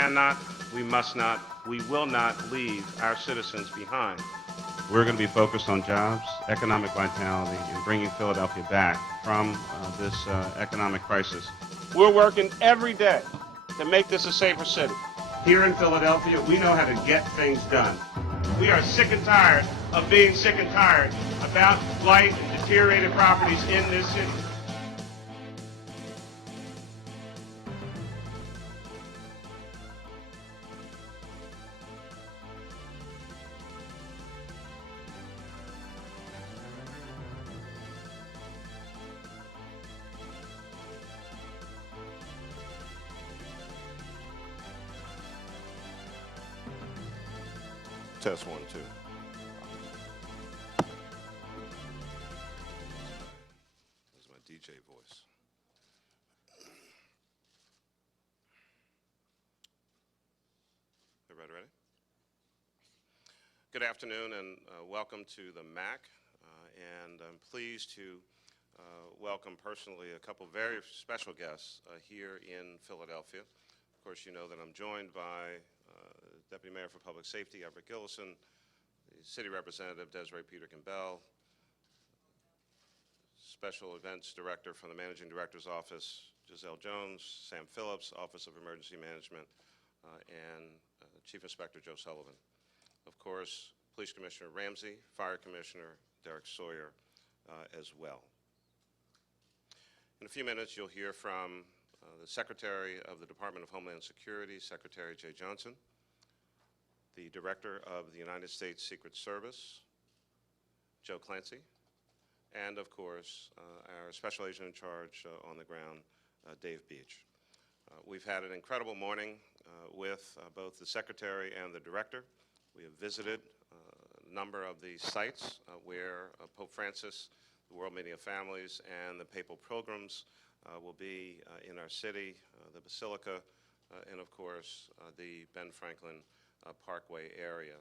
cannot, we must not, we will not leave our citizens behind. We're going to be focused on jobs, economic vitality, and bringing Philadelphia back from this economic crisis. We're working every day to make this a safer city. Here in Philadelphia, we know how to get things done. We are sick and tired of being sick and tired about blight and deteriorated properties in this city. Test 1, 2. That's my DJ voice. Everybody ready? Good afternoon and welcome to the MAC. And I'm pleased to welcome personally a couple very special guests here in Philadelphia. Of course, you know that I'm joined by Deputy Mayor for Public Safety, Everett Gillison, the City Representative, Desiree Peterkin-Bell, Special Events Director from the Managing Director's Office, Giselle Jones, Sam Phillips, Office of Emergency Management, and Chief Inspector Joe Sullivan. Of course, Police Commissioner Ramsey, Fire Commissioner Derek Sawyer as well. In a few minutes, you'll hear from the Secretary of the Department of Homeland Security, Secretary Jay Johnson, the Director of the United States Secret Service, Joe Clancy, and of course, our Special Agent in Charge on the ground, Dave Beach. We've had an incredible morning with both the Secretary and the Director. We have visited a number of the sites where Pope Francis, the World Meeting of Families, and the Papal Pilgrims will be in our city, the Basilica, and of course, the Ben Franklin Parkway area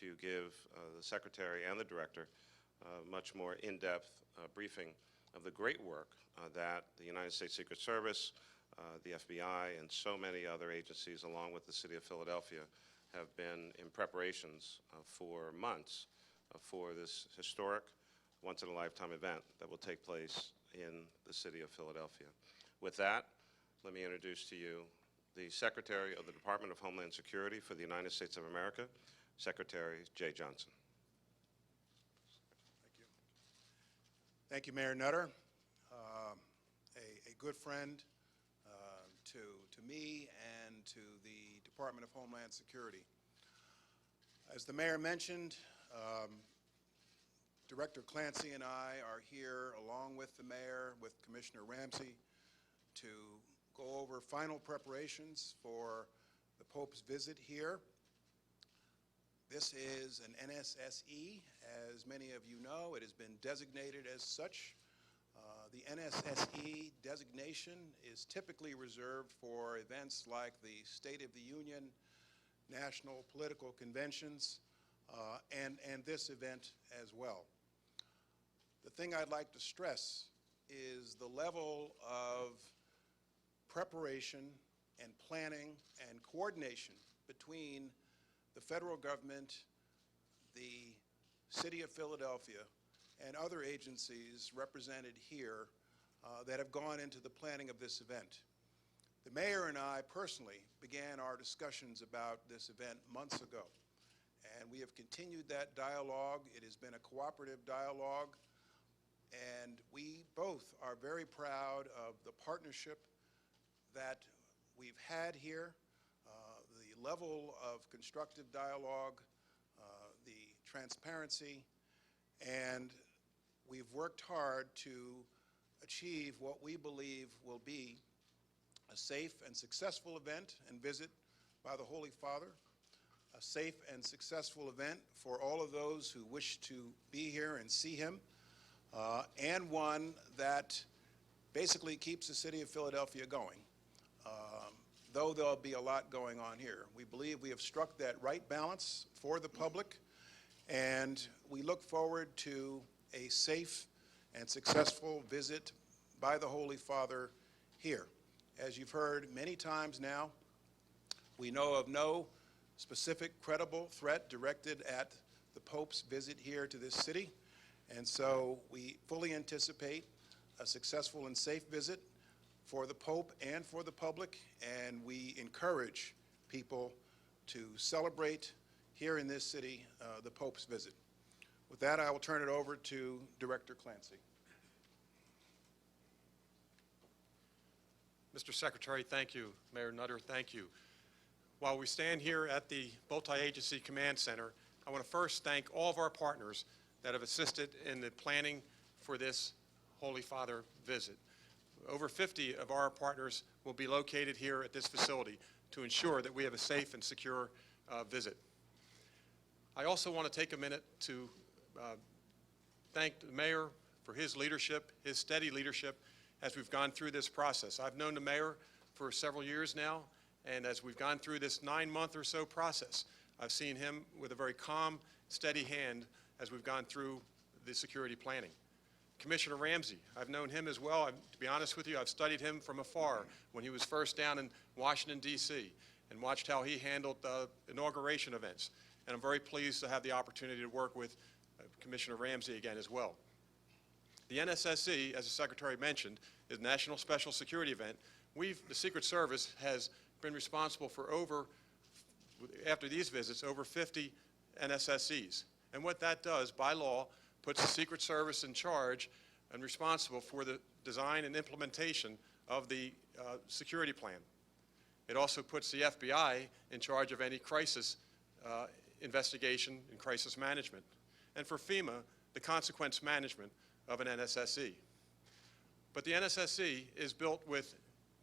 to give the Secretary and the Director much more in-depth briefing of the great work that the United States Secret Service, the FBI, and so many other agencies, along with the City of Philadelphia, have been in preparations for months for this historic, once-in-a-lifetime event that will take place in the City of Philadelphia. With that, let me introduce to you the Secretary of the Department of Homeland Security for the United States of America, Secretary Jay Johnson. Thank you. Thank you, Mayor Nutter. A good friend to me and to the Department of Homeland Security. As the Mayor mentioned, Director Clancy and I are here along with the Mayor, with Commissioner Ramsey, to go over final preparations for the Pope's visit here. This is an NSSE. As many of you know, it has been designated as such. The NSSE designation is typically reserved for events like the State of the Union, national political conventions, and this event as well. The thing I'd like to stress is the level of preparation and planning and coordination between the federal government, the City of Philadelphia, and other agencies represented here that have gone into the planning of this event. The Mayor and I personally began our discussions about this event months ago, and we have continued that dialogue. It has been a cooperative dialogue, and we both are very proud of the partnership that we've had here, the level of constructive dialogue, the transparency, and we've worked hard to achieve what we believe will be a safe and successful event and visit by the Holy Father, a safe and successful event for all of those who wish to be here and see him, and one that basically keeps the City of Philadelphia going. Though there'll be a lot going on here, we believe we have struck that right balance for the public, and we look forward to a safe and successful visit by the Holy Father here. As you've heard many times now, We know of no specific credible threat directed at the Pope's visit here to this city, and so we fully anticipate a successful and safe visit for the Pope and for the public, and we encourage people to celebrate here in this city the Pope's visit. With that, I will turn it over to Director Clancy. Mr. Secretary, thank you. Mayor Nutter, thank you. While we stand here at the Multi-Agency Command Center, I want to first thank all of our partners that have assisted in the planning for this Holy Father visit. Over 50 of our partners will be located here at this facility to ensure that we have a safe and secure visit. I also want to take a minute to thank the mayor for his leadership, his steady leadership, as we've gone through this process. I've known the mayor for several years now, and as we've gone through this 9-month or so process, I've seen him with a very calm, steady hand as we've gone through the security planning. Commissioner Ramsey, I've known him as well. To be honest with you, I've studied him from afar when he was first down in Washington, D.C., and watched how he handled inauguration events. And I'm very pleased to have the opportunity to work with Commissioner Ramsey again as well. The NSSE, as the Secretary mentioned, is a National Special Security event. The Secret Service has been responsible for after these visits, over 50 NSSEs. And what that does, by law, puts the Secret Service in charge and responsible for the design and implementation of the security plan. It also puts the FBI in charge of any crisis investigation and crisis management. And for FEMA, the consequence management of an NSSE. But the NSSE is built with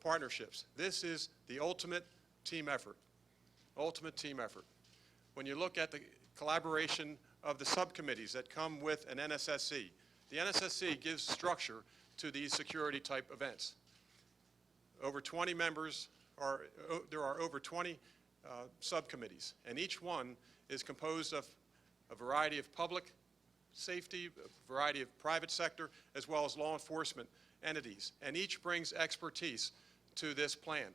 partnerships. This is the ultimate team effort. Ultimate team effort. When you look at the collaboration of the subcommittees that come with an NSSE, the NSSE gives structure to these security type events. Over 20 members there are over 20 subcommittees, and each one is composed of a variety of public safety, a variety of private sector, as well as law enforcement entities, and each brings expertise to this plan.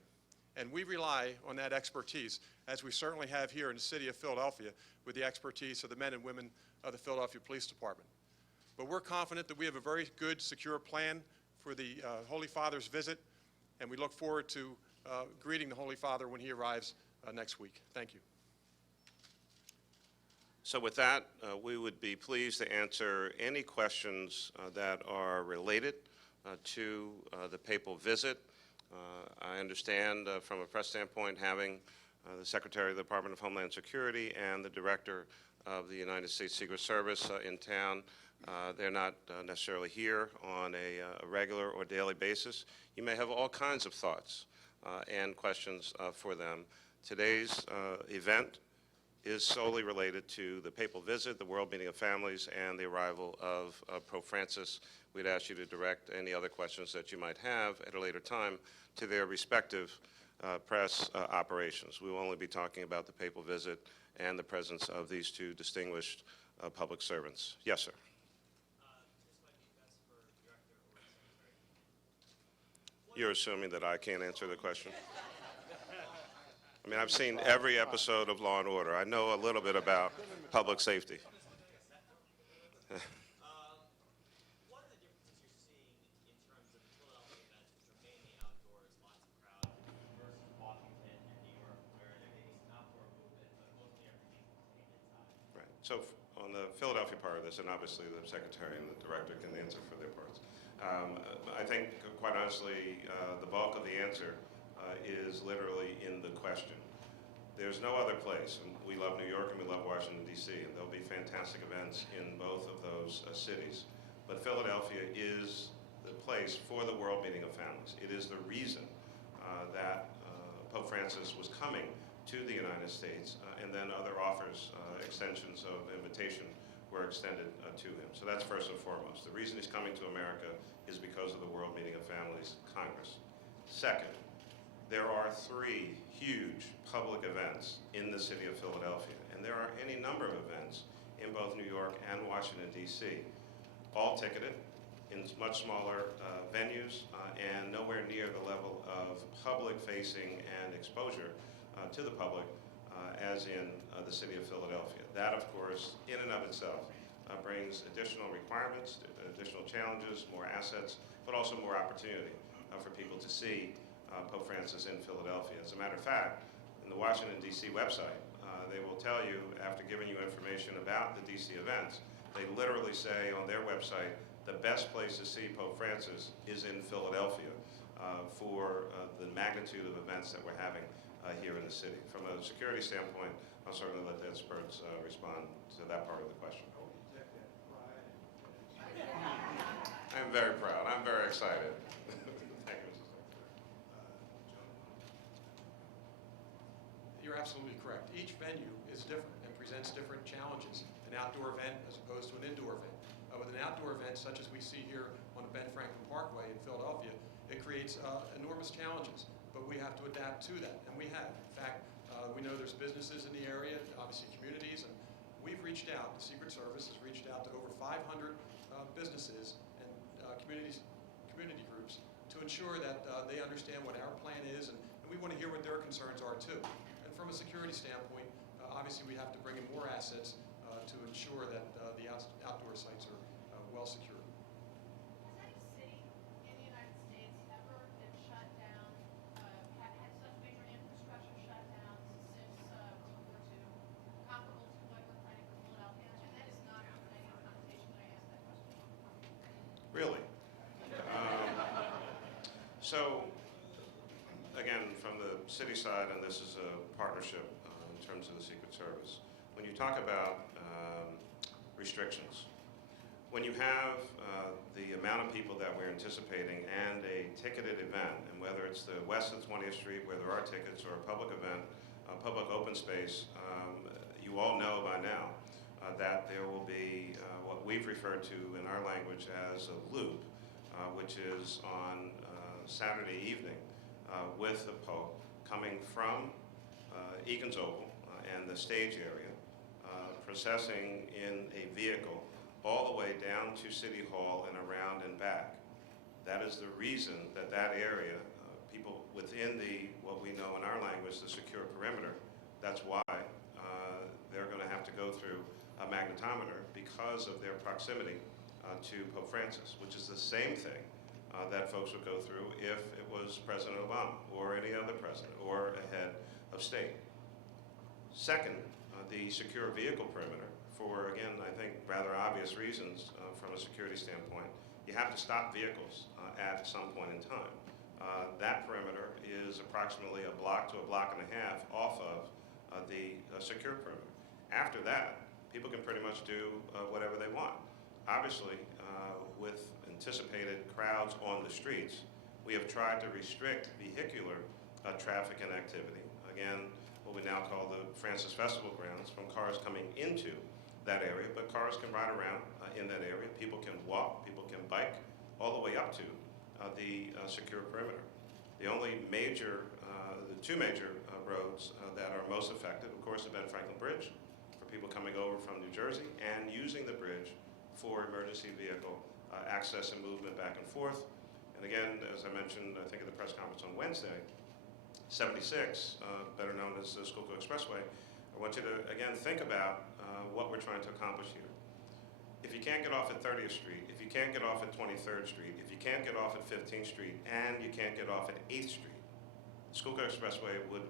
And we rely on that expertise, as we certainly have here in the city of Philadelphia, with the expertise of the men and women of the Philadelphia Police Department. But we're confident that we have a very good, secure plan for the Holy Father's visit, and we look forward to greeting the Holy Father when he arrives next week. Thank you. So with that, we would be pleased to answer any questions that are related to the papal visit. I understand from a press standpoint, having the Secretary of the Department of Homeland Security and the Director of the United States Secret Service in town, they're not necessarily here on a regular or daily basis. You may have all kinds of thoughts and questions for them. Today's event is solely related to the papal visit, the World Meeting of Families, and the arrival of Pope Francis. We'd ask you to direct any other questions that you might have at a later time to their respective press operations. We will only be talking about the papal visit and the presence of these two distinguished public servants. Yes, sir. You're assuming that I can't answer the question? I mean, I've seen every episode of Law & Order. I know a little bit about public safety. What are the differences you're seeing in terms of Philadelphia events, which are mainly outdoors, lots of crowds, versus Washington and New York, where there is outdoor movement, but mostly everything's contained inside? Right. So on the Philadelphia part of this, and obviously the Secretary and the Director can answer for their parts, I think, quite honestly, the bulk of the answer is literally in the question. There's no other place, and we love New York and we love Washington, D.C., and there'll be fantastic events in both of those cities. But Philadelphia is the place for the World Meeting of Families. It is the reason that Pope Francis was coming to the United States, and then other offers, extensions of invitation were extended to him. So that's first and foremost. The reason he's coming to America is because of the World Meeting of Families Congress. Second, there are 3 huge public events in the city of Philadelphia, and there are any number of events in both New York and Washington, D.C., all ticketed in much smaller venues and nowhere near the level of public-facing and exposure to the public as in the city of Philadelphia. That, of course, in and of itself brings additional requirements, additional challenges, more assets, but also more opportunity for people to see Pope Francis in Philadelphia. As a matter of fact, in the Washington, D.C. website, they will tell you, after giving you information about the D.C. events, they literally say on their website, the best place to see Pope Francis is in Philadelphia for the magnitude of events that we're having here in the city. From a security standpoint, I'll certainly let the experts respond to that part of the question. I'm very proud. I'm very excited. Thank you, Mr. You're absolutely correct. Each venue is different and presents different challenges. An outdoor event as opposed to an indoor event. With an outdoor event such as we see here on the Ben Franklin Parkway in Philadelphia, it creates enormous challenges, but we have to adapt to that, and we have. In fact, we know there's businesses in the area, obviously communities, and we've reached out, the Secret Service has reached out to over 500 businesses and community groups to ensure that they understand what our plan is, and we want to hear what their concerns are too. And from a security standpoint, obviously we have to bring in more assets to ensure that the outdoor sites are well secured. Has any city in the United States ever been shut down, had such major infrastructure shut down since World War II, comparable to what we're planning for Philadelphia? And that is not with any connotation that I asked that question. Really? So, again, from the city side, and this is a partnership in terms of the Secret Service, when you talk about restrictions, when you have the amount of people that we're anticipating and a ticketed event, and whether it's the west of 20th Street where there are tickets or a public event, public open space, you all know by now that there will be what we've referred to in our language as a loop, which is on Saturday evening with the Pope coming from Egan's Oval and the stage area, processing in a vehicle all the way down to City Hall and around and back. That is the reason that that area, people within what we know in our language, the secure perimeter, that's why they're going to have to go through a magnetometer because of their proximity to Pope Francis, which is the same thing that folks would go through if it was President Obama or any other president or a head of state. Second, the secure vehicle perimeter, for, again, I think rather obvious reasons from a security standpoint, you have to stop vehicles at some point in time. That perimeter is approximately a block to a block and a half off of the secure perimeter. After that, people can pretty much do whatever they want. Obviously, with anticipated crowds on the streets, we have tried to restrict vehicular traffic and activity. Again, what we now call the Francis Festival grounds, from cars coming into that area, but cars can ride around in that area. People can walk, people can bike, all the way up to the secure perimeter. The only major, the two major roads that are most affected, of course, the Ben Franklin Bridge, for people coming over from New Jersey and using the bridge for emergency vehicle access and movement back and forth. And again, as I mentioned, I think at the press conference on Wednesday, 76, better known as the Schuylkill Expressway, I want you to, again, think about what we're trying to accomplish here. If you can't get off at 30th Street, if you can't get off at 23rd Street, if you can't get off at 15th Street, and you can't get off at 8th Street, Schuylkill Expressway would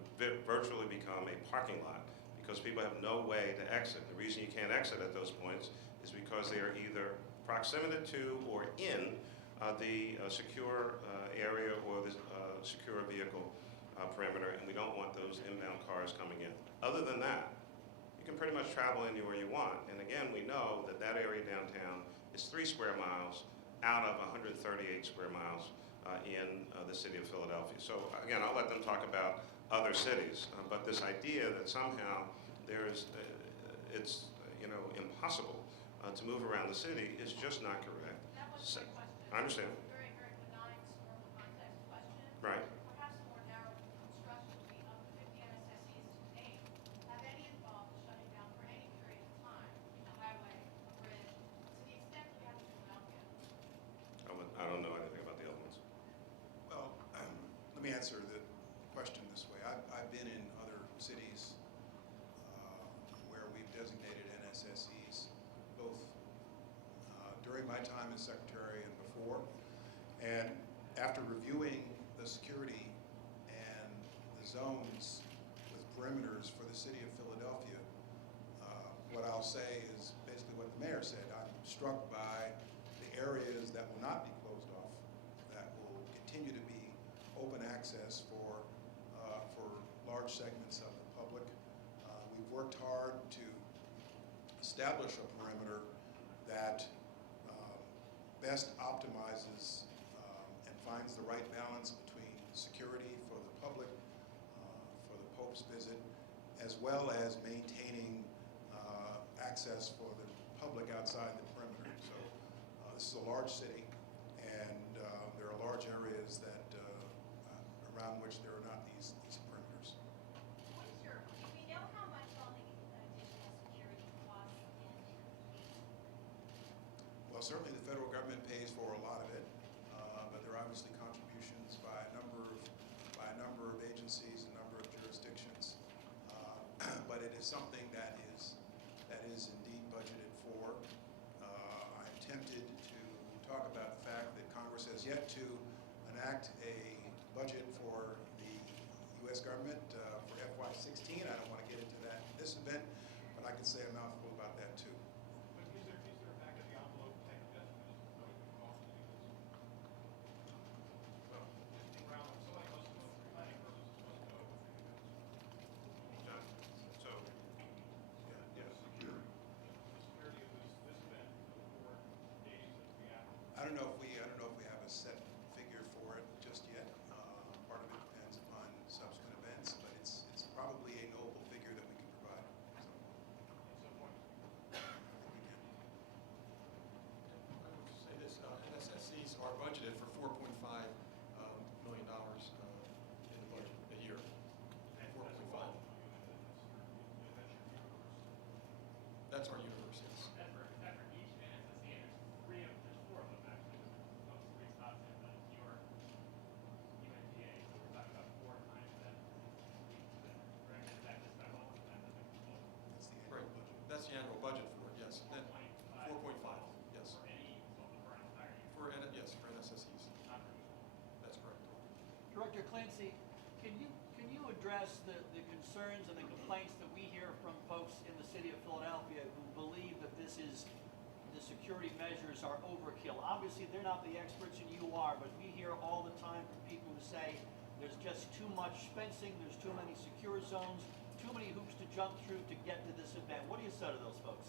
virtually become a parking lot because people have no way to exit. The reason you can't exit at those points is because they are either proximity to or in the secure area or the secure vehicle perimeter, and we don't want those inbound cars coming in. Other than that, you can pretty much travel anywhere you want. And again, we know that that area downtown is 3 square miles out of 138 square miles in the city of Philadelphia. So again, I'll let them talk about other cities, but this idea that somehow there's, it's impossible to move around the city is just not correct. That was my question. I understand. Very, very benign, historical context question. Right. Perhaps more narrow constructively, of the 50 MSSEs to date, have any involved shutting down for any period of time a highway, a bridge, to the extent we have in Philadelphia? I don't know anything about the other ones. Well, let me answer the question this way. I've been in other cities where we've designated NSSEs, both during my time as secretary and before. And after reviewing the security and the zones with perimeters for the city of Philadelphia, what I'll say is basically what the mayor said. I'm struck by the areas that will not be closed off, that will continue to be open access for large segments of the public. We've worked hard to establish a perimeter that best optimizes and finds the right balance between security for the public, for the Pope's visit, as well as maintaining access for the public outside the perimeter. So this is a large city, and there are large areas that around which there are not these perimeters. What is your, do we know how much all the additional security costs in Well, certainly the federal government pays for a lot of it, but there are obviously contributions by a number of agencies, a number of jurisdictions. But it is something that is indeed budgeted for. I'm tempted to talk about the fact that Congress has yet to enact a budget for the U.S. government for FY16. I don't want to get into that in this event, but I can say a mouthful about that too. But is there a back of the envelope type of estimate as to what it would cost to do this? Well, just around, somebody must know, for planning purposes, must know what they do. John? So, The security of this event for the 4 days that we have. I don't know if we have a set figure for it just yet. Part of it depends upon subsequent events, but it's probably a knowable figure that we can provide. So, At some point. I think we can. I would just say this, NSSEs are budgeted for $4.5 million in the budget a year. 4.5. That's our universe, yes. That for each NSSE, and there's 4 of them actually, those 3 stops in, but it's your UNTA, so we're talking about 4 times that for each event, correct? Is that just about all of that, that's like close? That's the Right, annual budget. that's the annual budget for it, yes. Then 4.5, yes. For any, so for an entire year, Yes, for NSSEs, not for each. that's correct. Director Clancy, can you address the concerns and the complaints that we hear from folks in the city of Philadelphia who believe that the security measures are overkill? Obviously, they're not the experts and you are, but we hear all the time from people who say there's just too much fencing, there's too many secure zones, too many hoops to jump through to get to this event. What do you say to those folks?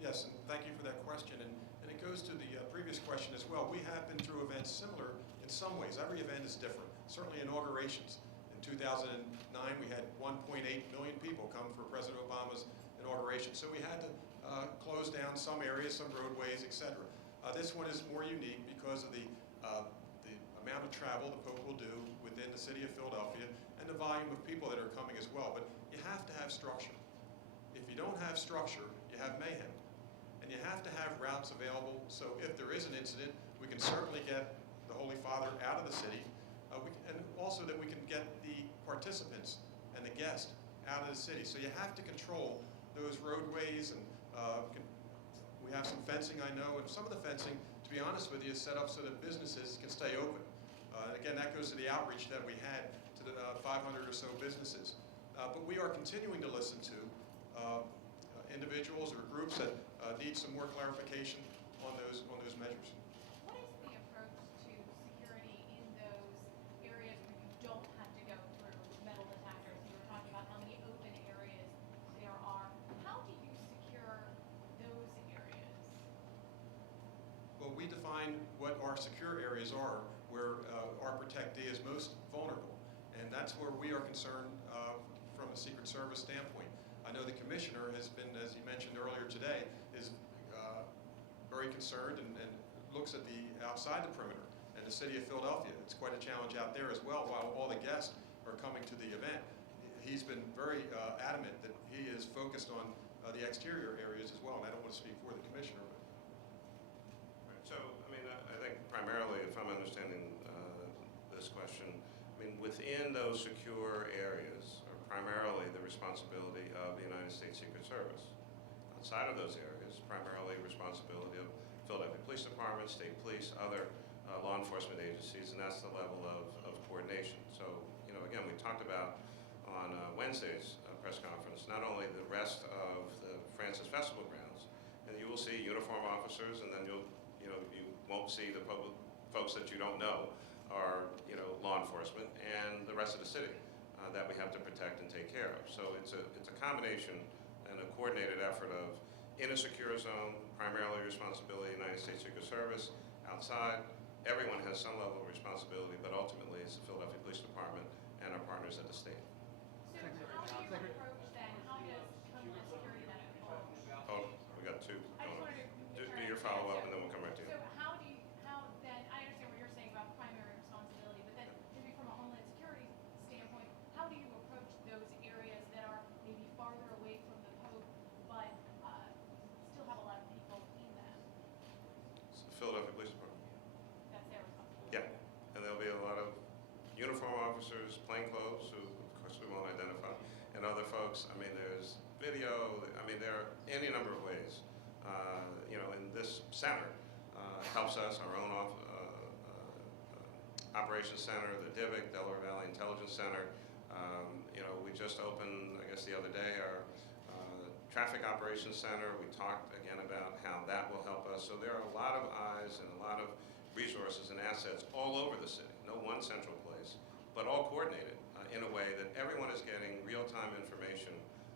Yes, and thank you for that question, and it goes to the previous question as well. We have been through events similar in some ways. Every event is different, certainly inaugurations. In 2009, we had 1.8 million people come for President Obama's inauguration, so we had to close down some areas, some roadways, etc. This one is more unique because of the amount of travel the Pope will do within the city of Philadelphia and the volume of people that are coming as well, but you have to have structure. If you don't have structure, you have mayhem. And you have to have routes available, so if there is an incident, we can certainly get the Holy Father out of the city, and also that we can get the participants and the guests out of the city. So you have to control those roadways, and we have some fencing, I know, and some of the fencing, to be honest with you, is set up so that businesses can stay open. Again, that goes to the outreach that we had to the 500 or so businesses. But we are continuing to listen to individuals or groups that need some more clarification on those measures. What is the approach to security in those areas where you don't have to go through metal detectors? You were talking about how many open areas there are. How do you secure those areas? Well, we define what our secure areas are, where our protectee is most vulnerable, and that's where we are concerned from a Secret Service standpoint. I know the commissioner has been, as he mentioned earlier today, is very concerned and looks at the outside the perimeter and the city of Philadelphia. It's quite a challenge out there as well. While all the guests are coming to the event, he's been very adamant that he is focused on the exterior areas as well. And I don't want to speak for the commissioner, but right, so, I mean, I think primarily, if I'm understanding this question, I mean, within those secure areas, or primarily the responsibility of the United States Secret Service. Outside of those areas, primarily responsibility of Philadelphia Police Department, state police, other law enforcement agencies, and that's the level of coordination. So, again, we talked about on Wednesday's press conference, not only the rest of the Francis Festival grounds, and you will see uniform officers, and then you won't see the folks that you don't know are, law enforcement, and the rest of the city that we have to protect and take care of. So it's a combination and a coordinated effort of in a secure zone, primarily responsibility of the United States Secret Service. Outside, everyone has some level of responsibility, but ultimately it's the Philadelphia Police Department and our partners at the state. So how do you approach then, how does Homeland Security then approach? Oh, we got two I just going. wanted to Do make sure I your understand. follow-up, and then we'll come right to you. So how then, I understand what you're saying about primary responsibility, but then maybe from a Homeland Security standpoint, how do you approach those areas that are maybe farther away from the Pope, but still have a lot of people in them? It's the Philadelphia Police Department. That's their responsibility. Yeah, and there'll be a lot of uniform officers, plainclothes, who of course we won't identify, and other folks. I mean, there's video. I mean, there are any number of ways. In this center helps us, our own operations center, the DIVIC, Delaware Valley Intelligence Center. We just opened, I guess the other day, our traffic operations center. We talked again about how that will help us. So there are a lot of eyes and a lot of resources and assets all over the city. No one central place, but all coordinated in a way that everyone is getting real-time information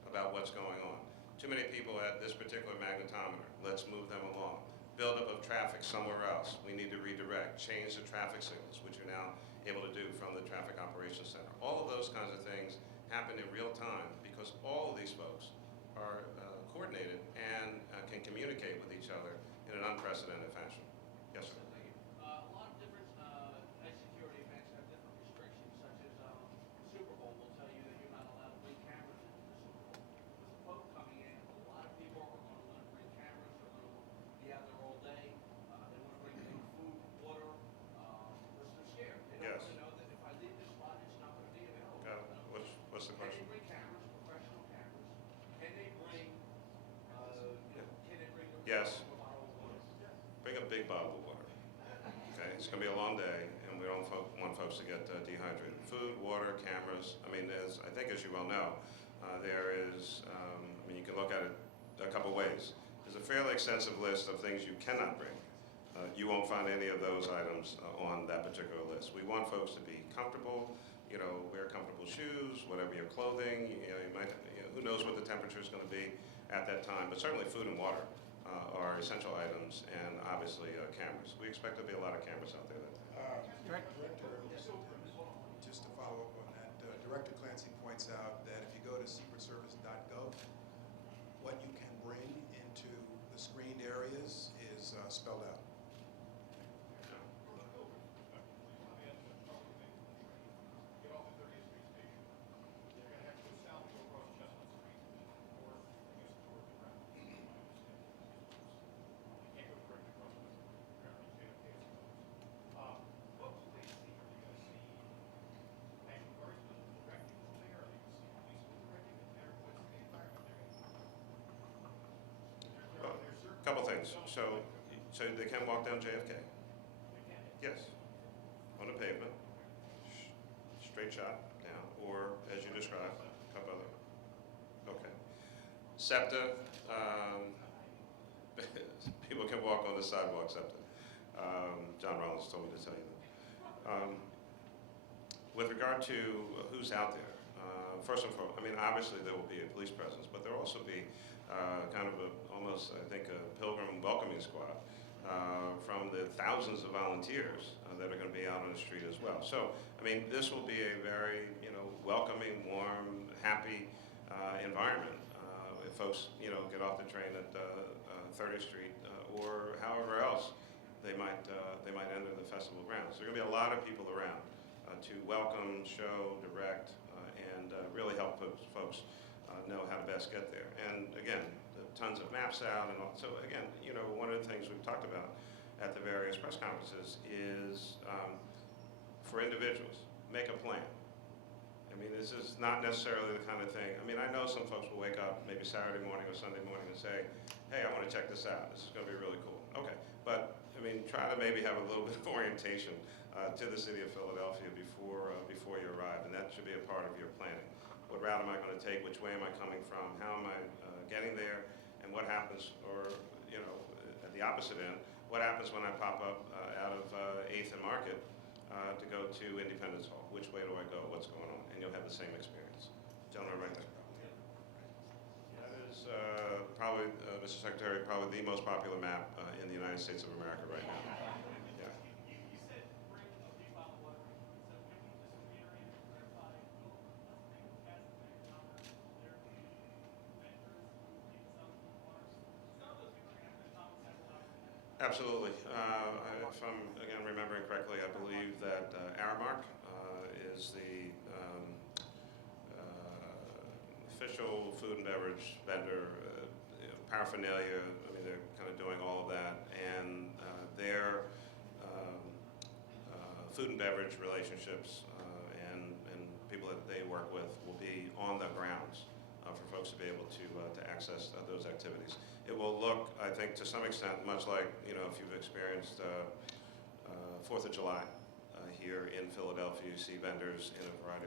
about what's going on. Too many people at this particular magnetometer. Let's move them along. Buildup of traffic somewhere else. We need to redirect, change the traffic signals, which you're now able to do from the Traffic Operations Center. All of those kinds of things happen in real time because all of these folks are coordinated and can communicate with each other in an unprecedented fashion. Yes, sir. A lot of different night security events have different restrictions, such as Super Bowl will tell you that you're not allowed to bring cameras into the Super Bowl. With the Pope coming in, a lot of people are going to want to bring cameras. They're going to be out there all day. They want to bring food, water, because they're scared. They don't Yes. really know that if I leave this spot, it's not going to be available. Got it. What's the Can question? they bring cameras, professional cameras? Can they bring, can they bring a Yes. bottle of water? Bring a big bottle of water. Okay, it's going to be a long day, and we don't want folks to get dehydrated. Food, water, cameras. I mean, I think as you well know, there is. You can look at it a couple ways. There's a fairly extensive list of things you cannot bring. You won't find any of those items on that particular list. We want folks to be comfortable. Wear comfortable shoes, whatever your clothing. You might. Who knows what the temperature is going to be at that time? But certainly, food and water are essential items, and obviously cameras. We expect there'll be a lot of cameras out there that day. Director, just to follow up on that, Director Clancy points out that if you go to secretservice.gov, what you can bring into the screened areas is spelled out. Get off the 30th Street station. They're going to have to go south and go across Chestnut Street, or use towards the ground. You can't go directly across the apparently JFK is closed. What will they see? Are they going to see National Guardsmen directing from there? Are they going to see policemen directing from there? What's the environment they're going to see? Well, There's certain couple things. So they can walk down JFK. they can. Yes, on the pavement, straight shot down, or as you described, a couple other. Okay. SEPTA, people can walk on the sidewalk, SEPTA. John Rollins told me to tell you that. With regard to who's out there, first and foremost, obviously there will be a police presence, but there will also be kind of almost, I think, a pilgrim welcoming squad from the thousands of volunteers that are going to be out on the street as well. So, this will be a very, welcoming, warm, happy environment. If folks, get off the train at 30th Street or however else they might enter the festival grounds. There are going to be a lot of people around to welcome, show, direct, and really help folks know how to best get there. And again, tons of maps out and all. So again, one of the things we've talked about at the various press conferences is for individuals, make a plan. I mean, this is not necessarily the kind of thing, I mean, I know some folks will wake up maybe Saturday morning or Sunday morning and say, hey, I want to check this out, this is going to be really cool. Okay, but, I mean, try to maybe have a little bit of orientation to the city of Philadelphia before you arrive, and that should be a part of your planning. What route am I going to take, which way am I coming from, how am I getting there, and what happens, or, you know, at the opposite end, what happens when I pop up out of 8th and Market to go to Independence Hall? Which way do I go? What's going on? And you'll have the same experience. Gentleman right there. That is probably, Mr. Secretary, probably the most popular map in the United States of America right now. Yeah. You said bring a deep bottle of water. So can we just reiterate and clarify, let's bring the cast of economics, there will be vendors who bring some water. Some of those people are going to have to come and settle out. Absolutely. If I'm, again, remembering correctly, I believe that Aramark is the official food and beverage vendor, you know, paraphernalia. I mean, they're kind of doing all of that, and their food and beverage relationships and people that they work with will be on the grounds for folks to be able to access those activities. It will look, I think, to some extent, much like, you know, if you've experienced 4th of July here in Philadelphia, you see vendors in a variety